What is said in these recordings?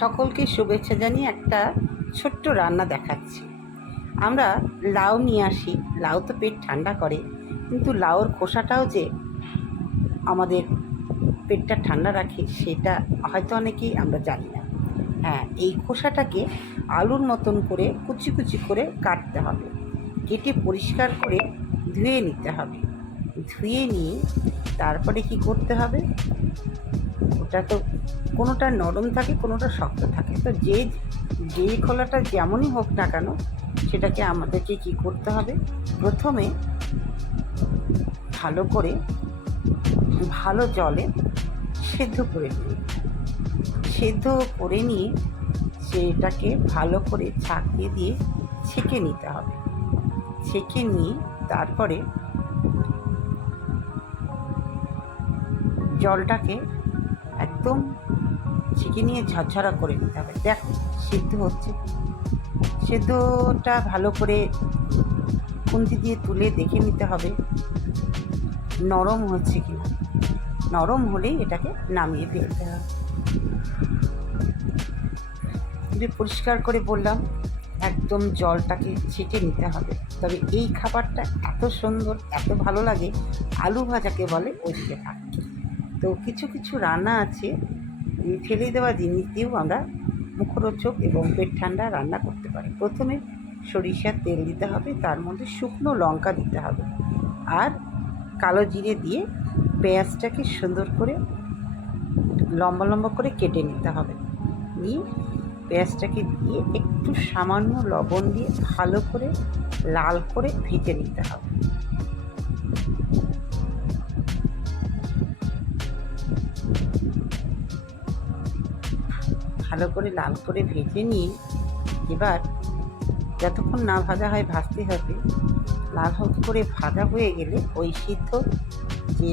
সকলকে শুভেচ্ছা জানিয়ে একটা ছোট্ট রান্না দেখাচ্ছি। আমরা লাউ নিয়ে আসি, লাউ তো পেট ঠান্ডা করে, কিন্তু লাউর খোসাটাও যে আমাদের পেটটা ঠান্ডা রাখে সেটা হয়তো অনেকেই আমরা জানি না। হ্যাঁ, এই খোসাটাকে আলুর মতন করে কুচি কুচি করে কাটতে হবে, কেটে পরিষ্কার করে ধুয়ে নিতে হবে। ধুয়ে নিয়ে তারপরে কি করতে হবে, ওটা তো কোনোটা নরম থাকে, কোনোটা শক্ত থাকে, তো যেই খোলাটা যেমনই হোক না কেন সেটাকে আমাদেরকে কি করতে হবে, প্রথমে ভালো করে ভালো জলে সেদ্ধ করে নিই। সেদ্ধ করে নিয়ে সেটাকে ভালো করে ছাঁকিয়ে দিয়ে ছেঁকে নিতে হবে। ছেঁকে নিয়ে তারপরে জলটাকে একদম ছেঁকে নিয়ে ঝরঝরা করে নিতে হবে। দেখো সিদ্ধ হচ্ছে, সেদ্ধটা ভালো করে খুন্তি দিয়ে তুলে দেখে নিতে হবে নরম হচ্ছে কি না। নরম হলেই এটাকে নামিয়ে ফেলতে হবে। পরিষ্কার করে বললাম, একদম জলটাকে ছেঁকে নিতে হবে। তবে এই খাবারটা এত সুন্দর, এত ভালো লাগে, আলু ভাজাকে বলে ওইদিকে থাকে। তো কিছু কিছু রান্না আছে, ফেলে দেওয়া জিনিস দিয়েও আমরা মুখরোচক এবং পেট ঠান্ডা রান্না করতে পারি। প্রথমে সরিষার তেল দিতে হবে, তার মধ্যে শুকনো লঙ্কা দিতে হবে, আর কালো জিরে দিয়ে পেঁয়াজটাকে সুন্দর করে লম্বা লম্বা করে কেটে নিতে হবে। নিয়ে পেঁয়াজটাকে দিয়ে একটু সামান্য লবণ দিয়ে ভালো করে লাল করে ভেজে নিতে হবে। ভালো করে লাল করে ভেজে নিয়ে এবার যতক্ষণ না ভাজা হয় ভাজতে হবে। লাল করে ভাজা হয়ে গেলে ওই সিদ্ধ যে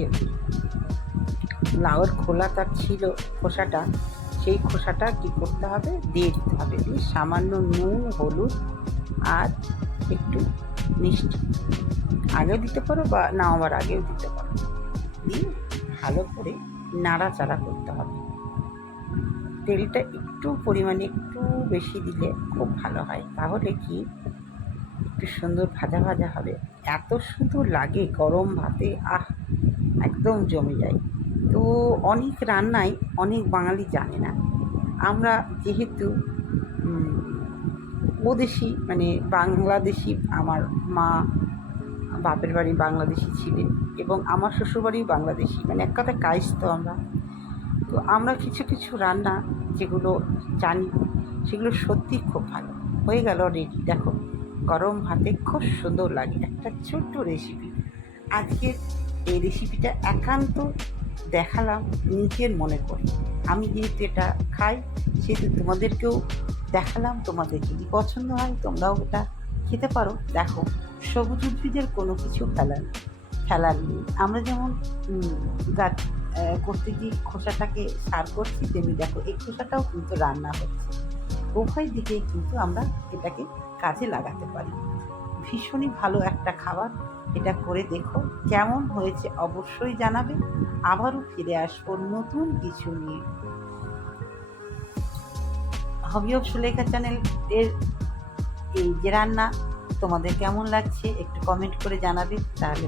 লাউয়ের খোলাটা ছিল, খোসাটা, সেই খোসাটা কী করতে হবে, দিয়ে দিতে হবে। দিয়ে সামান্য নুন, হলুদ আর একটু মিষ্টি আগেও দিতে পারো বা নামাবার আগেও দিতে পারো। দিয়ে ভালো করে নাড়াচাড়া করতে হবে। তেলটা একটু পরিমাণে একটু বেশি দিলে খুব ভালো হয়, তাহলে কি একটু সুন্দর ভাজা ভাজা হবে। এত সুন্দর লাগে গরম ভাতে, একদম জমে যায়। তো অনেক রান্নাই অনেক বাঙালি জানে না। আমরা যেহেতু ওদেশি মানে বাংলাদেশি, আমার মা বাপের বাড়ি বাংলাদেশি ছিলেন এবং আমার শ্বশুরবাড়িও বাংলাদেশি, মানে এক কথায় কায়স্থ আমরা। তো আমরা কিছু কিছু রান্না যেগুলো জানি সেগুলো সত্যি খুব ভালো। হয়ে গেল রেডি, দেখো গরম ভাতে খুব সুন্দর লাগে একটা ছোট্ট রেসিপি। আজকের এই রেসিপিটা একান্ত দেখালাম নিজের মনে করে। আমি যেহেতু এটা খাই সেহেতু তোমাদেরকেও দেখালাম। তোমাদের যদি পছন্দ হয় তোমরাও এটা খেতে পারো। দেখো, সবুজ উদ্ভিদের কোনো কিছু ফেলার নেই। আমরা যেমন গাছ করতে গিয়ে খোসাটাকে সার করছি, তেমনি দেখো এই খোসাটাও কিন্তু রান্না হচ্ছে। উভয় দিকেই কিন্তু আমরা এটাকে কাজে লাগাতে পারি। ভীষণই ভালো একটা খাবার, এটা করে দেখো কেমন হয়েছে অবশ্যই জানাবে। আবারও ফিরে আসবো নতুন কিছু নিয়ে। হবি অফ সুলেখা চ্যানেল এর এই যে রান্না তোমাদের কেমন লাগছে একটু কমেন্ট করে জানাবে, তাহলে